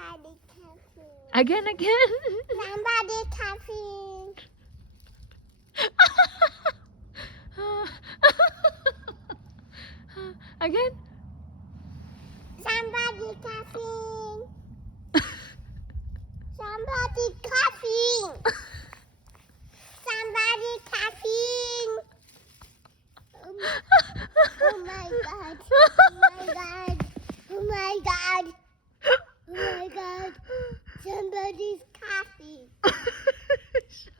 Somebody coughing. Again. Somebody coughing. Again. Somebody coughing. Somebody coughing. Somebody coughing. Oh my God.